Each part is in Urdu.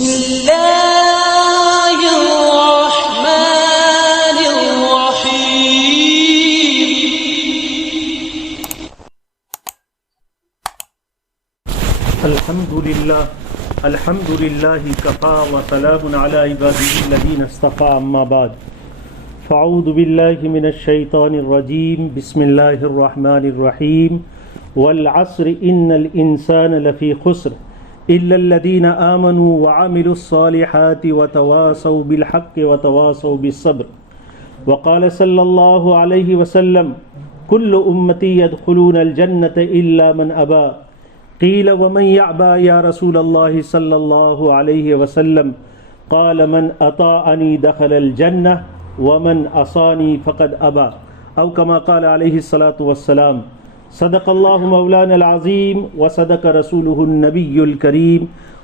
بسم الله الرحمن الرحيم. الحمد لله كفى وسلام على عباده الذين اصطفى أما بعد فأعوذ بالله من الشيطان الرجيم بسم الله الرحمن الرحيم والعصر إن الإنسان لفي خسر إلا الذين آمنوا وعملوا الصالحات وتواصوا بالحق وتواصوا بالصبر وقال صلى الله عليه وسلم كل أمتي يدخلون الجنة إلا من أبى قيل ومن يأبى يا رسول الله صلى الله عليه وسلم قال من أطاعني دخل الجنة ومن عصاني فقد أبى أو كما قال عليه الصلاة والسلام صدق الله مولانا العظيم وصدق رسوله النبي الكريم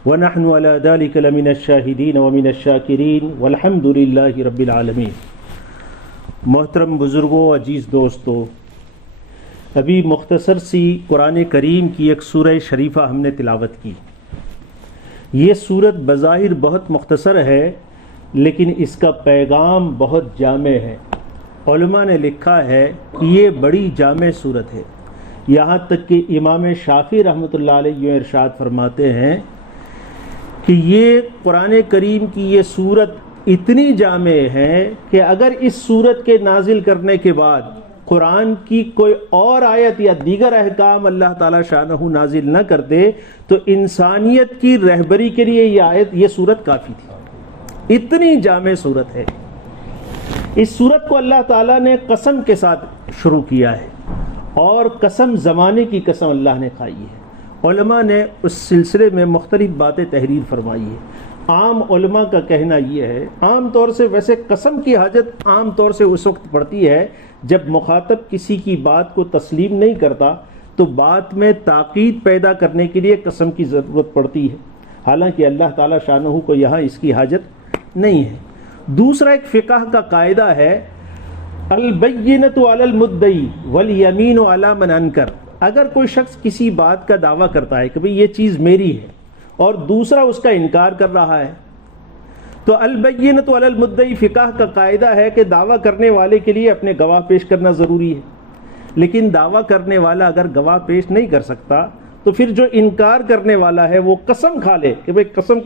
ونحن على ذلك لمن الشاهدين ومن الشاكرين والحمد لله رب العالمين. محترم بزرگوں، عزیز دوستو، ابھی مختصر سی قرآن کریم کی ایک سورہ شریفہ ہم نے تلاوت کی. یہ سورت بظاہر بہت مختصر ہے لیکن اس کا پیغام بہت جامع ہے. علماء نے لکھا ہے کہ یہ بڑی جامع سورت ہے. یہاں تک کہ امام شافعی رحمۃ اللہ علیہ یہ ارشاد فرماتے ہیں کہ یہ قرآن کریم کی یہ سورت اتنی جامع ہے کہ اگر اس سورت کے نازل کرنے کے بعد قرآن کی کوئی اور آیت یا دیگر احکام اللہ تعالیٰ شانہ نازل نہ کرتے تو انسانیت کی رہبری کے لیے یہ سورت کافی تھی. اتنی جامع سورت ہے. اس سورت کو اللہ تعالیٰ نے قسم کے ساتھ شروع کیا ہے اور قسم زمانے کی قسم اللہ نے کھائی ہے. علماء نے اس سلسلے میں مختلف باتیں تحریر فرمائی ہے. عام علماء کا کہنا یہ ہے، عام طور سے ویسے قسم کی حاجت عام طور سے اس وقت پڑتی ہے جب مخاطب کسی کی بات کو تسلیم نہیں کرتا تو بات میں تاکید پیدا کرنے کے لیے قسم کی ضرورت پڑتی ہے، حالانکہ اللہ تعالیٰ شانہ کو یہاں اس کی حاجت نہیں ہے. دوسرا ایک فقہ کا قاعدہ ہے البینۃ علی المدعی والیمین علی من انکر. اگر کوئی شخص کسی بات کا دعویٰ کرتا ہے کہ بھئی یہ چیز میری ہے اور دوسرا اس کا انکار کر رہا ہے تو البینۃ علی المدعی فقہ کا قاعدہ ہے کہ دعویٰ کرنے والے کے لیے اپنے گواہ پیش کرنا ضروری ہے. لیکن دعویٰ کرنے والا اگر گواہ پیش نہیں کر سکتا تو پھر جو انکار کرنے والا ہے وہ قسم کھا لے کہ بھئی قسم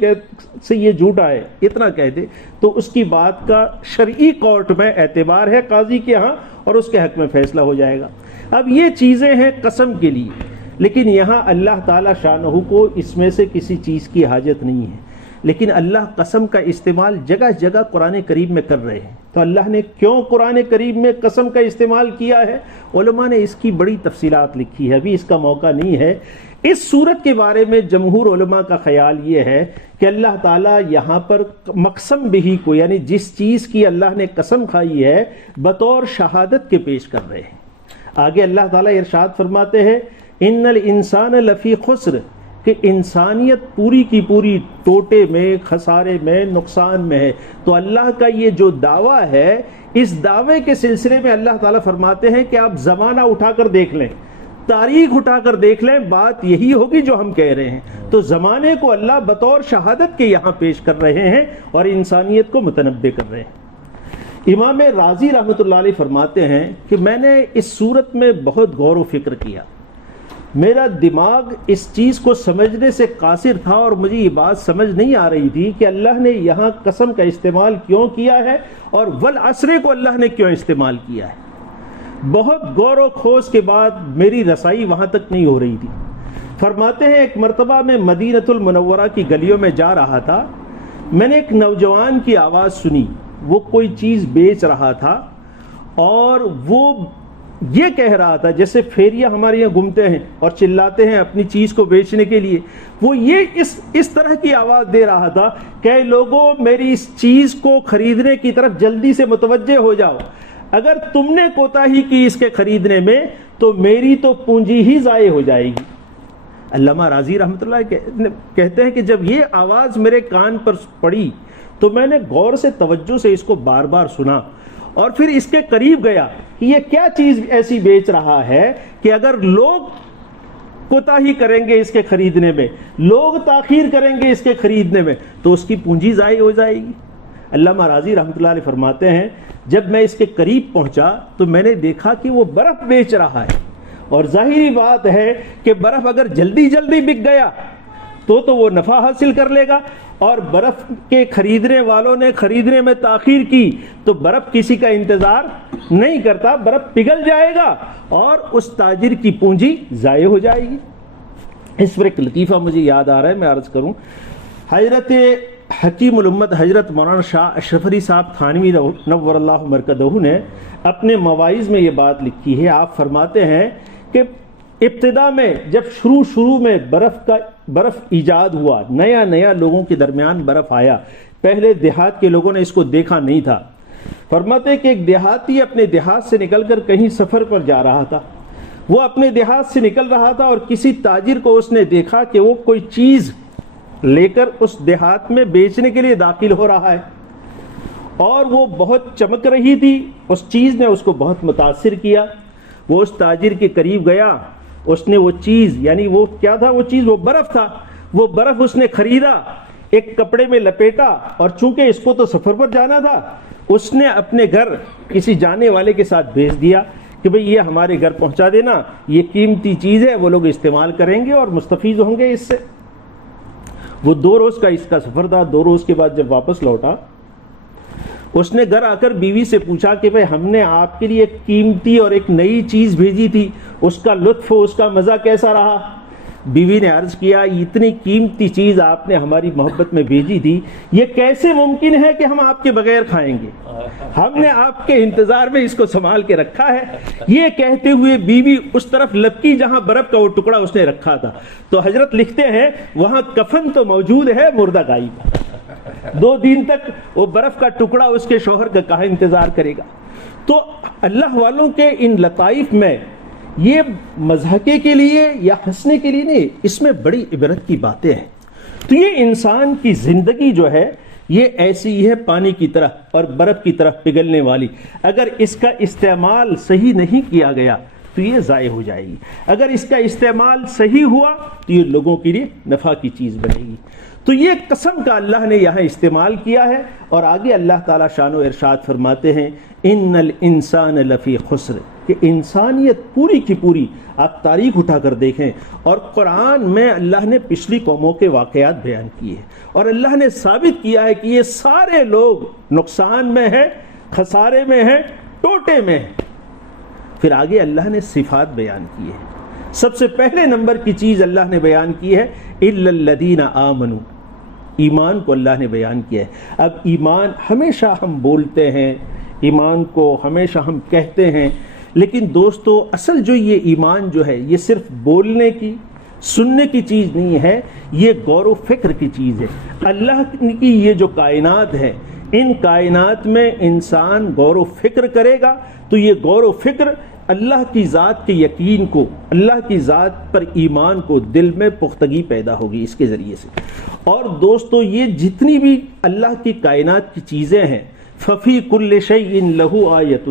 سے یہ جھوٹا ہے، اتنا کہہ دے تو اس کی بات کا شرعی کورٹ میں اعتبار ہے قاضی کے ہاں اور اس کے حق میں فیصلہ ہو جائے گا. اب یہ چیزیں ہیں قسم کے لیے، لیکن یہاں اللہ تعالیٰ شانہ کو اس میں سے کسی چیز کی حاجت نہیں ہے. لیکن اللہ قسم کا استعمال جگہ جگہ قرآن کریم میں کر رہے ہیں. تو اللہ نے کیوں قرآن کریم میں قسم کا استعمال کیا ہے؟ علماء نے اس کی بڑی تفصیلات لکھی ہے، ابھی اس کا موقع نہیں ہے. اس صورت کے بارے میں جمہور علماء کا خیال یہ ہے کہ اللہ تعالیٰ یہاں پر مقسم بہی کو، یعنی جس چیز کی اللہ نے قسم کھائی ہے، بطور شہادت کے پیش کر رہے ہیں. آگے اللہ تعالیٰ ارشاد فرماتے ہیں ان الانسان لفی خسر، کہ انسانیت پوری کی پوری ٹوٹے میں، خسارے میں، نقصان میں ہے. تو اللہ کا یہ جو دعویٰ ہے، اس دعوے کے سلسلے میں اللہ تعالیٰ فرماتے ہیں کہ آپ زمانہ اٹھا کر دیکھ لیں، تاریخ اٹھا کر دیکھ لیں، بات یہی ہوگی جو ہم کہہ رہے ہیں. تو زمانے کو اللہ بطور شہادت کے یہاں پیش کر رہے ہیں اور انسانیت کو متنبع کر رہے ہیں. امام رازی رحمۃ اللہ علیہ فرماتے ہیں کہ میں نے اس صورت میں بہت غور و فکر کیا. میرا دماغ اس چیز کو سمجھنے سے قاصر تھا اور مجھے یہ بات سمجھ نہیں آ رہی تھی کہ اللہ نے یہاں قسم کا استعمال کیوں کیا ہے اور والعصر کو اللہ نے کیوں استعمال کیا ہے. بہت غور و خوض کے بعد میری رسائی وہاں تک نہیں ہو رہی تھی. فرماتے ہیں ایک مرتبہ میں مدینہ المنورہ کی گلیوں میں جا رہا تھا. میں نے ایک نوجوان کی آواز سنی، وہ کوئی چیز بیچ رہا تھا اور وہ یہ کہہ رہا تھا، جیسے پھیریا ہمارے یہاں گھومتے ہیں اور چلاتے ہیں اپنی چیز کو بیچنے کے لیے، وہ یہ اس طرح کی آواز دے رہا تھا کہ لوگوں میری اس چیز کو خریدنے کی طرف جلدی سے متوجہ ہو جاؤ. اگر تم نے کوتاہی کی اس کے خریدنے میں تو میری تو پونجی ہی ضائع ہو جائے گی. علامہ راضی رحمۃ اللہ کہتے ہیں کہ جب یہ آواز میرے کان پر پڑی تو میں نے غور سے توجہ سے اس کو بار بار سنا اور پھر اس کے قریب گیا کہ یہ کیا چیز ایسی بیچ رہا ہے کہ اگر لوگ کوتاہی کریں گے اس کے خریدنے میں، لوگ تاخیر کریں گے اس کے خریدنے میں، تو اس کی پونجی ضائع ہو جائے گی۔ علامہ راضی رحمۃ اللہ علیہ فرماتے ہیں جب میں اس کے قریب پہنچا تو میں نے دیکھا کہ وہ برف بیچ رہا ہے، اور ظاہری بات ہے کہ برف اگر جلدی جلدی بک گیا تو وہ نفع حاصل کر لے گا، اور برف کے خریدنے والوں نے خریدنے میں تاخیر کی تو برف کسی کا انتظار نہیں کرتا، برف پگھل جائے گا اور اس تاجر کی پونجی ضائع ہو جائے گی۔ اس پر ایک لطیفہ مجھے یاد آ رہا ہے، میں عرض کروں۔ حضرت حکیم الامت حضرت مولانا شاہ اشرف علی صاحب تھانوی نور اللہ مرکزہ نے اپنے مواعظ میں یہ بات لکھی ہے۔ آپ فرماتے ہیں کہ ابتدا میں جب شروع میں برف ایجاد ہوا، نیا لوگوں کے درمیان برف آیا، پہلے دیہات کے لوگوں نے اس کو دیکھا نہیں تھا۔ فرماتے کہ ایک دیہاتی اپنے دیہات سے نکل کر کہیں سفر پر جا رہا تھا، وہ اپنے دیہات سے نکل رہا تھا اور کسی تاجر کو اس نے دیکھا کہ وہ کوئی چیز لے کر اس دیہات میں بیچنے کے لیے داخل ہو رہا ہے، اور وہ بہت چمک رہی تھی، اس چیز نے اس کو بہت متاثر کیا۔ وہ اس تاجر کے قریب گیا، اس نے وہ چیز، یعنی وہ کیا تھا وہ چیز، وہ برف تھا، وہ برف اس نے خریدا، ایک کپڑے میں لپیٹا، اور چونکہ اس کو تو سفر پر جانا تھا اس نے اپنے گھر کسی جانے والے کے ساتھ بھیج دیا کہ بھئی یہ ہمارے گھر پہنچا دینا، یہ قیمتی چیز ہے، وہ لوگ استعمال کریں گے اور مستفید ہوں گے اس سے۔ وہ 2 روز کا اس کا سفر تھا۔ 2 روز کے بعد جب واپس لوٹا، اس نے گھر آ کر بیوی سے پوچھا کہ بھئی ہم نے آپ کے لیے ایک قیمتی اور ایک نئی چیز بھیجی تھی، اس کا لطف، اس کا مزہ کیسا رہا؟ بیوی نے عرض کیا اتنی قیمتی چیز آپ نے ہماری محبت میں بھیجی تھی، یہ کیسے ممکن ہے کہ ہم آپ کے بغیر کھائیں گے؟ ہم نے آپ کے انتظار میں اس کو سنبھال کے رکھا ہے۔ یہ کہتے ہوئے بیوی اس طرف لپکی جہاں برف کا وہ ٹکڑا اس نے رکھا تھا۔ تو حضرت لکھتے ہیں وہاں کفن تو موجود ہے، مردہ غائب۔ 2 دن تک وہ برف کا ٹکڑا اس کے شوہر کا کہاں انتظار کرے گا؟ تو اللہ والوں کے ان لطائف میں یہ مضحکے کے لیے یا ہنسنے کے لیے نہیں، اس میں بڑی عبرت کی باتیں ہیں۔ تو یہ انسان کی زندگی جو ہے یہ ایسی ہے پانی کی طرح اور برف کی طرح پگھلنے والی، اگر اس کا استعمال صحیح نہیں کیا گیا تو یہ ضائع ہو جائے گی، اگر اس کا استعمال صحیح ہوا تو یہ لوگوں کے لیے نفع کی چیز بنے گی۔ تو یہ قسم کا اللہ نے یہاں استعمال کیا ہے، اور آگے اللہ تعالیٰ شان و ارشاد فرماتے ہیں ان الانسان لفی خسر، کہ انسانیت پوری کی پوری، آپ تاریخ اٹھا کر دیکھیں، اور قرآن میں اللہ نے پچھلی قوموں کے واقعات بیان کیے ہیں، اور اللہ نے ثابت کیا ہے کہ یہ سارے لوگ نقصان میں ہیں، خسارے میں ہیں، ٹوٹے میں ہیں۔ پھر آگے اللہ نے صفات بیان کی ہے۔ سب سے پہلے نمبر کی چیز اللہ نے بیان کی ہے الا الذین آمنوا، ایمان کو اللہ نے بیان کیا ہے۔ اب ایمان ہمیشہ ہم بولتے ہیں، ایمان کو ہمیشہ ہم کہتے ہیں، لیکن دوستو اصل جو یہ ایمان جو ہے یہ صرف بولنے کی، سننے کی چیز نہیں ہے، یہ غور و فکر کی چیز ہے۔ اللہ کی یہ جو کائنات ہے، ان کائنات میں انسان غور و فکر کرے گا تو یہ غور و فکر اللہ کی ذات کے یقین کو، اللہ کی ذات پر ایمان کو دل میں پختگی پیدا ہوگی اس کے ذریعے سے۔ اور دوستو یہ جتنی بھی اللہ کی کائنات کی چیزیں ہیں، ففی کل شیء لہ آیۃ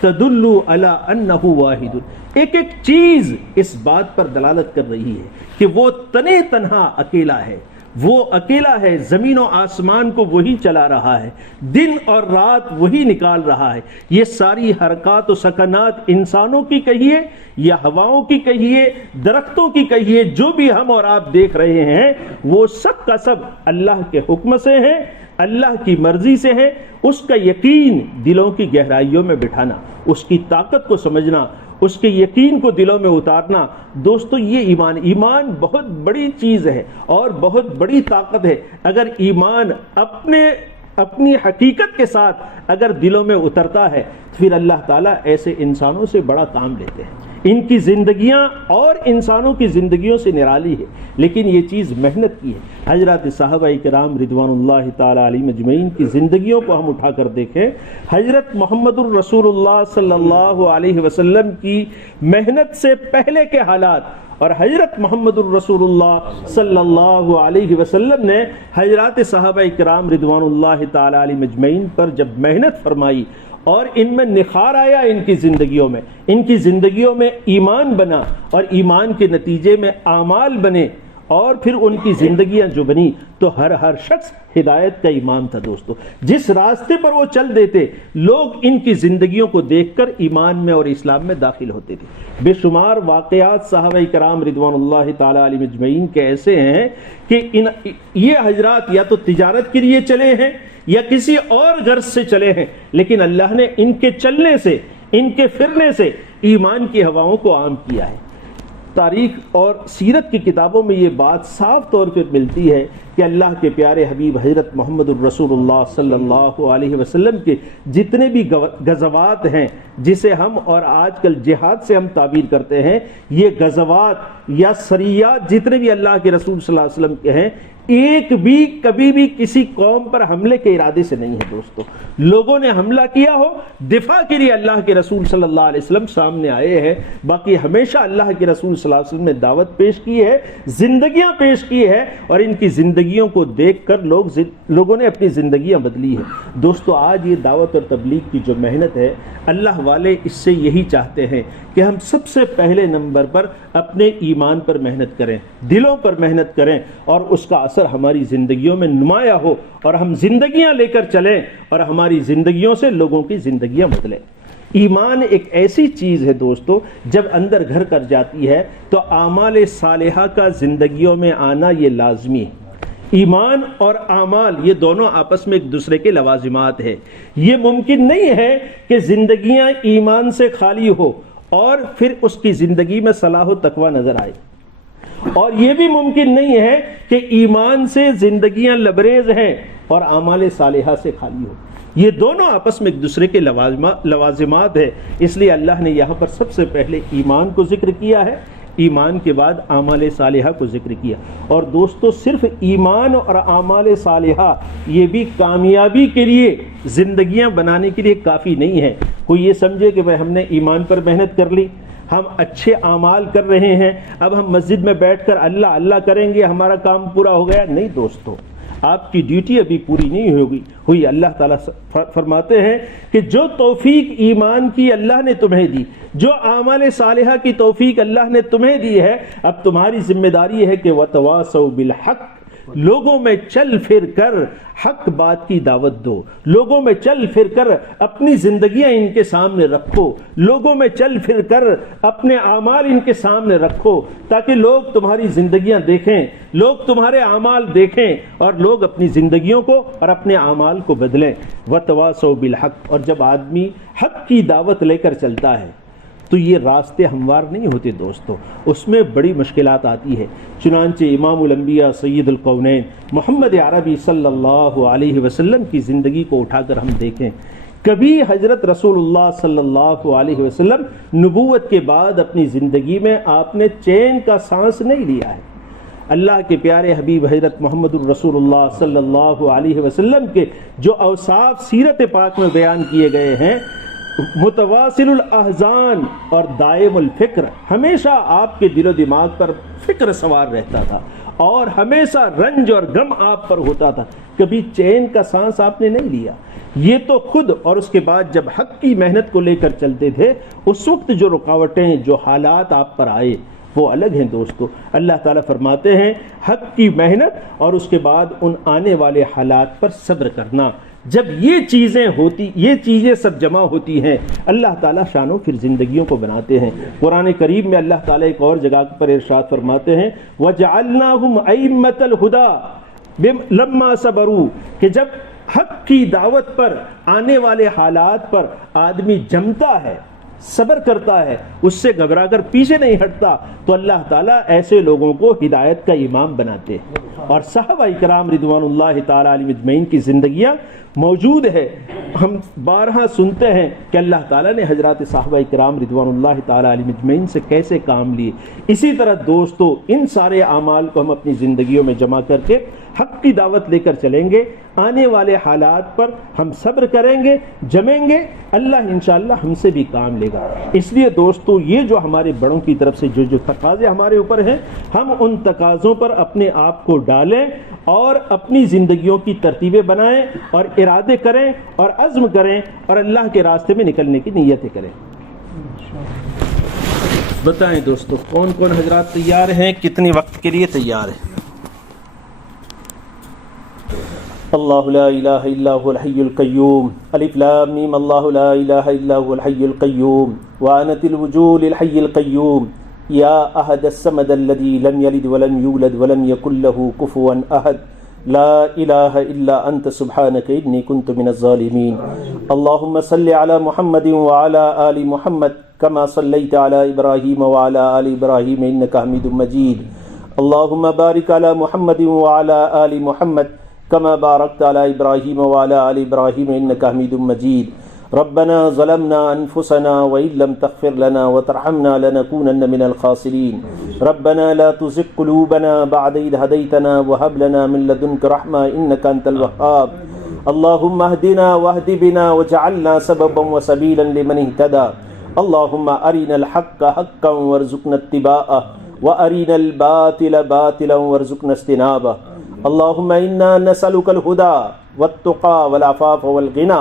تدل علی انہ واحد، ایک ایک چیز اس بات پر دلالت کر رہی ہے کہ وہ تنے تنہا اکیلا ہے، وہ اکیلا ہے، زمین و آسمان کو وہی چلا رہا ہے، دن اور رات وہی نکال رہا ہے۔ یہ ساری حرکات و سکنات انسانوں کی کہیے یا ہواؤں کی کہیے، درختوں کی کہیے، جو بھی ہم اور آپ دیکھ رہے ہیں وہ سب کا سب اللہ کے حکم سے ہے، اللہ کی مرضی سے ہے۔ اس کا یقین دلوں کی گہرائیوں میں بٹھانا، اس کی طاقت کو سمجھنا، اس کے یقین کو دلوں میں اتارنا، دوستو یہ ایمان بہت بڑی چیز ہے اور بہت بڑی طاقت ہے۔ اگر ایمان اپنی حقیقت کے ساتھ اگر دلوں میں اترتا ہے پھر اللہ تعالیٰ ایسے انسانوں سے بڑا کام لیتے ہیں۔ ان کی زندگیاں اور انسانوں کی زندگیوں سے نرالی ہے، لیکن یہ چیز محنت کی ہے۔ حضرات صحابہ کرام رضوان اللہ تعالیٰ علیہم اجمعین کی زندگیوں کو ہم اٹھا کر دیکھیں، حضرت محمد الرسول اللہ صلی اللہ علیہ وسلم کی محنت سے پہلے کے حالات، اور حضرت محمد الرسول اللہ صلی اللہ علیہ وسلم نے حضرات صحابہ کرام رضوان اللہ تعالیٰ علیہم اجمعین پر جب محنت فرمائی اور ان میں نکھار آیا، ان کی زندگیوں میں ایمان بنا، اور ایمان کے نتیجے میں اعمال بنے، اور پھر ان کی زندگیاں جو بنی تو ہر شخص ہدایت کا امام تھا دوستو۔ جس راستے پر وہ چل دیتے لوگ ان کی زندگیوں کو دیکھ کر ایمان میں اور اسلام میں داخل ہوتے تھے۔ بے شمار واقعات صحابہ کرام رضوان اللہ تعالی علیہم اجمعین کے ایسے ہیں کہ یہ حضرات یا تو تجارت کے لیے چلے ہیں یا کسی اور غرض سے چلے ہیں، لیکن اللہ نے ان کے چلنے سے، ان کے پھرنے سے ایمان کی ہواؤں کو عام کیا ہے۔ تاریخ اور سیرت کی کتابوں میں یہ بات صاف طور پر ملتی ہے کہ اللہ کے پیارے حبیب حضرت محمد الرسول اللہ صلی اللہ علیہ وسلم کے جتنے بھی غزوات ہیں، جسے ہم اور آج کل جہاد سے ہم تعبیر کرتے ہیں، یہ غزوات یا سریات جتنے بھی اللہ کے رسول صلی اللہ علیہ وسلم کے ہیں، ایک بھی کبھی بھی کسی قوم پر حملے کے ارادے سے نہیں ہے دوستو۔ لوگوں نے حملہ کیا ہو، دفاع کے لیے اللہ کے رسول صلی اللہ علیہ وسلم سامنے آئے ہیں، باقی ہمیشہ اللہ کے رسول صلی اللہ علیہ وسلم نے دعوت پیش کی ہے، زندگیاں پیش کی ہے، اور ان کی زندگیوں کو دیکھ کر لوگوں نے اپنی زندگیاں بدلی ہیں۔ دوستو آج یہ دعوت اور تبلیغ کی جو محنت ہے، اللہ والے اس سے یہی چاہتے ہیں کہ ہم سب سے پہلے نمبر پر اپنے ایمان پر محنت کریں، دلوں پر محنت کریں، اور اس کا اثر ہماری زندگیوں میں نمایاں ہو، اور ہم زندگیاں لے کر چلیں اور ہماری زندگیوں سے لوگوں کی زندگیاں بدلیں۔ ایمان ایک ایسی چیز ہے دوستو، جب اندر گھر کر جاتی ہے تو اعمال صالحہ کا زندگیوں میں آنا یہ لازمی ہے۔ ایمان اور اعمال یہ دونوں آپس میں ایک دوسرے کے لوازمات ہے۔ یہ ممکن نہیں ہے کہ زندگیاں ایمان سے خالی ہو اور پھر اس کی زندگی میں صلاح و تقوی نظر آئے، اور یہ بھی ممکن نہیں ہے کہ ایمان سے زندگیاں لبریز ہیں اور اعمال صالحہ سے خالی ہو۔ یہ دونوں آپس میں ایک دوسرے کے لوازمات ہے، اس لیے اللہ نے یہاں پر سب سے پہلے ایمان کو ذکر کیا ہے، ایمان کے بعد اعمال صالحہ کو ذکر کیا۔ اور دوستو صرف ایمان اور اعمال صالحہ یہ بھی کامیابی کے لیے، زندگیاں بنانے کے لیے کافی نہیں ہے۔ کوئی یہ سمجھے کہ ہم نے ایمان پر محنت کر لی، ہم اچھے اعمال کر رہے ہیں، اب ہم مسجد میں بیٹھ کر اللہ اللہ کریں گے، ہمارا کام پورا ہو گیا۔ نہیں دوستو، آپ کی ڈیوٹی ابھی پوری نہیں ہوئی۔ اللہ تعالیٰ فرماتے ہیں کہ جو توفیق ایمان کی اللہ نے تمہیں دی، جو اعمال صالحہ کی توفیق اللہ نے تمہیں دی ہے، اب تمہاری ذمہ داری ہے کہ وَتَوَاصَوْا بِالْحَقِّ، لوگوں میں چل پھر کر حق بات کی دعوت دو، لوگوں میں چل پھر کر اپنی زندگیاں ان کے سامنے رکھو، لوگوں میں چل پھر کر اپنے اعمال ان کے سامنے رکھو، تاکہ لوگ تمہاری زندگیاں دیکھیں، لوگ تمہارے اعمال دیکھیں، اور لوگ اپنی زندگیوں کو اور اپنے اعمال کو بدلیں۔ وَتَوَاصَوْا بِالْحَقِّ، اور جب آدمی حق کی دعوت لے کر چلتا ہے تو یہ راستے ہموار نہیں ہوتے دوستو، اس میں بڑی مشکلات آتی ہے۔ چنانچہ امام الانبیاء سید القونین محمد عربی صلی اللہ علیہ وسلم کی زندگی کو اٹھا کر ہم دیکھیں، کبھی حضرت رسول اللہ صلی اللہ علیہ وسلم نبوت کے بعد اپنی زندگی میں آپ نے چین کا سانس نہیں لیا ہے۔ اللہ کے پیارے حبیب حضرت محمد الرسول اللہ صلی اللہ علیہ وسلم کے جو اوصاف سیرت پاک میں بیان کیے گئے ہیں، متواصل الاحزان اور دائم الفکر، ہمیشہ آپ کے دل و دماغ پر فکر سوار رہتا تھا، اور ہمیشہ رنج اور غم آپ پر ہوتا تھا، کبھی چین کا سانس آپ نے نہیں لیا۔ یہ تو خود، اور اس کے بعد جب حق کی محنت کو لے کر چلتے تھے، اس وقت جو رکاوٹیں، جو حالات آپ پر آئے وہ الگ ہیں دوستو۔ اللہ تعالیٰ فرماتے ہیں حق کی محنت اور اس کے بعد ان آنے والے حالات پر صبر کرنا۔ جب یہ چیزیں سب جمع ہوتی ہیں، اللہ تعالیٰ شان و پھر زندگیوں کو بناتے ہیں۔ قرآن کریم میں اللہ تعالیٰ ایک اور جگہ پر ارشاد فرماتے ہیں وَجَعَلْنَاهُمْ أَئِمَّةَ الْهُدَىٰ لَمَّا صَبَرُوا، کہ جب حق کی دعوت پر آنے والے حالات پر آدمی جمتا ہے، صبر کرتا ہے، اس سے گھبرا کر پیچھے نہیں ہٹتا، تو اللہ تعالیٰ ایسے لوگوں کو ہدایت کا امام بناتے ہیں۔ اور صحابہ کرام رضوان اللہ تعالی علیہم اجمعین کی زندگیاں موجود ہے، ہم بارہا سنتے ہیں کہ اللہ تعالیٰ نے حضرات صحابہ کرام رضوان اللہ تعالی علیہم اجمعین سے کیسے کام لیے۔ اسی طرح دوستو ان سارے اعمال کو ہم اپنی زندگیوں میں جمع کر کے حق کی دعوت لے کر چلیں گے، آنے والے حالات پر ہم صبر کریں گے، جمیں گے، اللہ انشاءاللہ ہم سے بھی کام لے گا۔ اس لیے دوستو، یہ جو ہمارے بڑوں کی طرف سے جو تقاضے ہمارے اوپر ہیں، ہم ان تقاضوں پر اپنے آپ کو ڈالیں اور اپنی زندگیوں کی ترتیبیں بنائیں اور ارادے کریں اور عزم کریں اور اللہ کے راستے میں نکلنے کی نیتیں کریں۔ بتائیں دوستو، کون کون حضرات تیار ہیں؟ کتنے وقت کے لیے تیار ہیں؟ اللہ لا الہ الا هو الحی القیوم، الف لام میم، اللہ لا الہ الا هو الحی القیوم، وعنت الوجوہ للحی القیوم، یا احد الصمد الذی لم یلد ولم یولد ولم یکن له کفوا احد، لا الہ الا انت سبحانک انی کنت من الظالمین۔ اللہم صل علی محمد وعلی آل محمد کما صلیت علی ابراہیم وعلی آل ابراہیم انک حمید مجید۔ اللہم بارک علی محمد وعلی آل محمد كما باركت على إبراهيم وعلى آل إبراهيم إنك حميد مجيد۔ ربنا ظلمنا أنفسنا وإن لم تغفر لنا وترحمنا لنكونن من الخاسرين۔ ربنا لا تزغ قلوبنا بعد إذ هديتنا وهب لنا من لدنك رحمة إنك أنت الوهاب۔ اللهم اهدنا واهد بنا واجعلنا سببا وسبيلا لمن اهتدى۔ اللهم أرنا الحق حقا وارزقنا اتباعه وأرنا الباطل باطلا وارزقنا اجتنابه۔ اللهم إنا نسألك الهدى والتقى والعفاف والغنى۔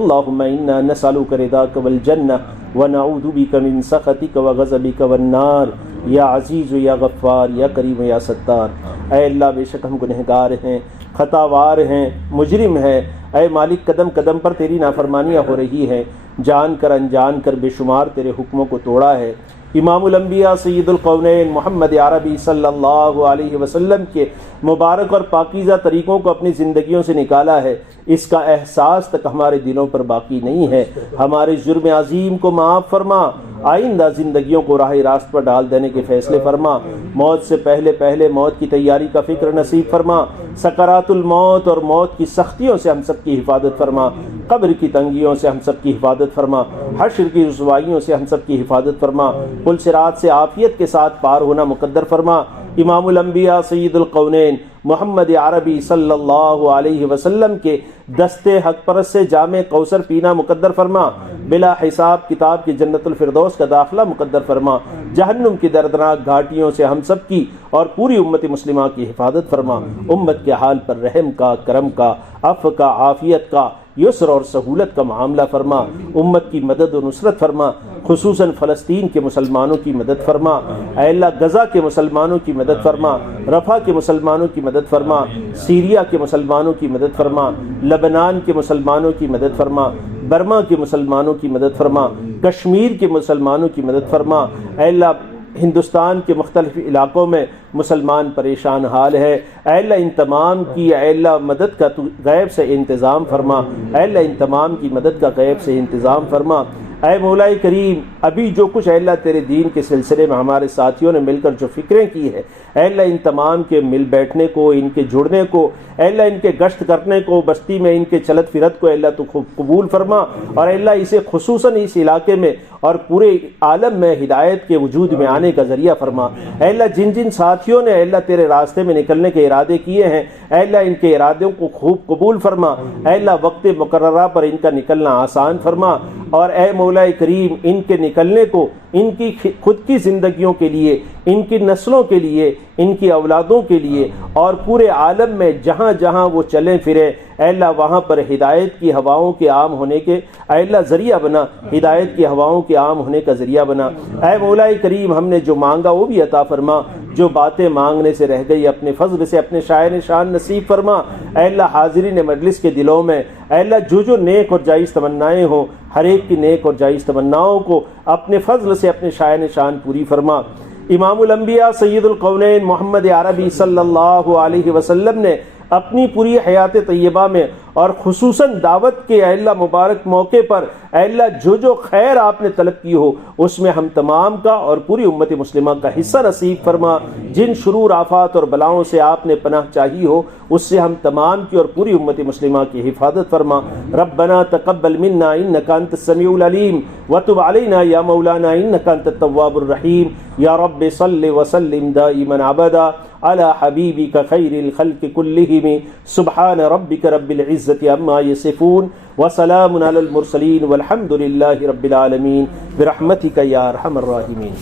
اللهم إنا نسألك رضاك والجنة ونعوذ بك من سخطك وغضبك والنار، یا عزیز یا غفار یا کریم یا ستار۔ اے اللہ، بے شک ہم گنہگار ہیں، خطاوار ہیں، مجرم ہیں۔ اے مالک، قدم قدم پر تیری نافرمانیاں ہو رہی ہیں، جان کر انجان کر بے شمار تیرے حکموں کو توڑا ہے۔ امام الانبیاء سید القونین محمد عربی صلی اللہ علیہ وسلم کے مبارک اور پاکیزہ طریقوں کو اپنی زندگیوں سے نکالا ہے، اس کا احساس تک ہمارے دلوں پر باقی نہیں ہے۔ ہمارے جرم عظیم کو معاف فرما، آئندہ زندگیوں کو راہ راست پر ڈال دینے کے فیصلے فرما، موت سے پہلے پہلے موت کی تیاری کا فکر نصیب فرما، سکرات الموت اور موت کی سختیوں سے ہم سب کی حفاظت فرما، قبر کی تنگیوں سے ہم سب کی حفاظت فرما، حشر کی رسوائیوں سے ہم سب کی حفاظت فرما، پل صراط سے عافیت کے ساتھ پار ہونا مقدر فرما۔ امام الانبیاء سید القونین محمد عربی صلی اللہ علیہ وسلم کے دستے حق پرست سے جام کوثر پینا مقدر فرما، بلا حساب کتاب کی جنت الفردوس کا داخلہ مقدر فرما، جہنم کی دردناک گھاٹیوں سے ہم سب کی اور پوری امت مسلمہ کی حفاظت فرما، امت کے حال پر رحم کا، کرم کا، عفو کا، عافیت کا، یسر اور سہولت کا معاملہ فرما، امت کی مدد و نصرت فرما، خصوصاً فلسطین کے مسلمانوں کی مدد فرما، اے اللہ غزہ کے مسلمانوں کی مدد فرما، رفح کے مسلمانوں کی مدد فرما، سیریا کے مسلمانوں کی مدد فرما، لبنان کے مسلمانوں کی مدد فرما، برما کے مسلمانوں کی مدد فرما، کشمیر کے مسلمانوں کی مدد فرما۔ اے اللہ، ہندوستان کے مختلف علاقوں میں مسلمان پریشان حال ہے، اے اللہ ان تمام کی اے اللہ مدد کا تو غیب سے انتظام فرما، اے اللہ ان تمام کی مدد کا غیب سے انتظام فرما۔ اے مولا کریم، ابھی جو کچھ اے اللہ تیرے دین کے سلسلے میں ہمارے ساتھیوں نے مل کر جو فکریں کی ہے، اے اللہ ان تمام کے مل بیٹھنے کو، ان کے جڑنے کو، اے اللہ ان کے گشت کرنے کو، بستی میں ان کے چلت پھرت کو اے اللہ تو خوب قبول فرما، اور اے اللہ اسے خصوصاً اس علاقے میں اور پورے عالم میں ہدایت کے وجود میں آنے کا ذریعہ فرما۔ اے اللہ جن جن ساتھیوں نے اے اللہ تیرے راستے میں نکلنے کے ارادے کیے ہیں، اے اللہ ان کے ارادوں کو خوب قبول فرما، اے اللہ وقت مقررہ پر ان کا نکلنا آسان فرما، اور اے مولا کریم ان کے نکلنے کو ان کی خود کی زندگیوں کے لیے، ان کی نسلوں کے لیے، ان کی اولادوں کے لیے اور پورے عالم میں جہاں جہاں وہ چلیں پھریں، اے اللہ وہاں پر ہدایت کی ہواؤں کے عام ہونے کے اے اللہ ذریعہ بنا، ہدایت کی ہواؤں کے عام ہونے کا ذریعہ بنا۔ اے مولا کریم، ہم نے جو مانگا وہ بھی عطا فرما، جو باتیں مانگنے سے رہ گئی اپنے فضل سے اپنے شائن شان نصیب فرما۔ اے اللہ حاضرین مجلس کے دلوں میں اے اللہ جو نیک اور جائز تمنائیں ہوں، ہر ایک کی نیک اور جائز تمناؤں کو اپنے فضل سے اپنے شائن شان پوری فرما۔ امام الانبیاء سید القونین محمد عربی صلی اللہ علیہ وسلم نے اپنی پوری حیات طیبہ میں اور خصوصاً دعوت کے اے اللہ مبارک موقع پر اے اللہ جو خیر آپ نے طلب کی ہو اس میں ہم تمام کا اور پوری امت مسلمہ کا حصہ نصیب فرما۔ جن شرور آفات اور بلاؤں سے آپ نے پناہ چاہی ہو اس سے ہم تمام کی اور پوری امت مسلمہ کی حفاظت فرما۔ ربنا تقبل منا انک انت السمیع العلیم وتب علینا یا مولانا انک انت التواب الرحیم۔ یا رب صل وسلم دائما ابدا على حبيبك خير الخلق كلهم سبحان ربك رب العزة عما يصفون وسلام على المرسلين والحمد لله رب العالمين برحمتك يا أرحم الراحمين.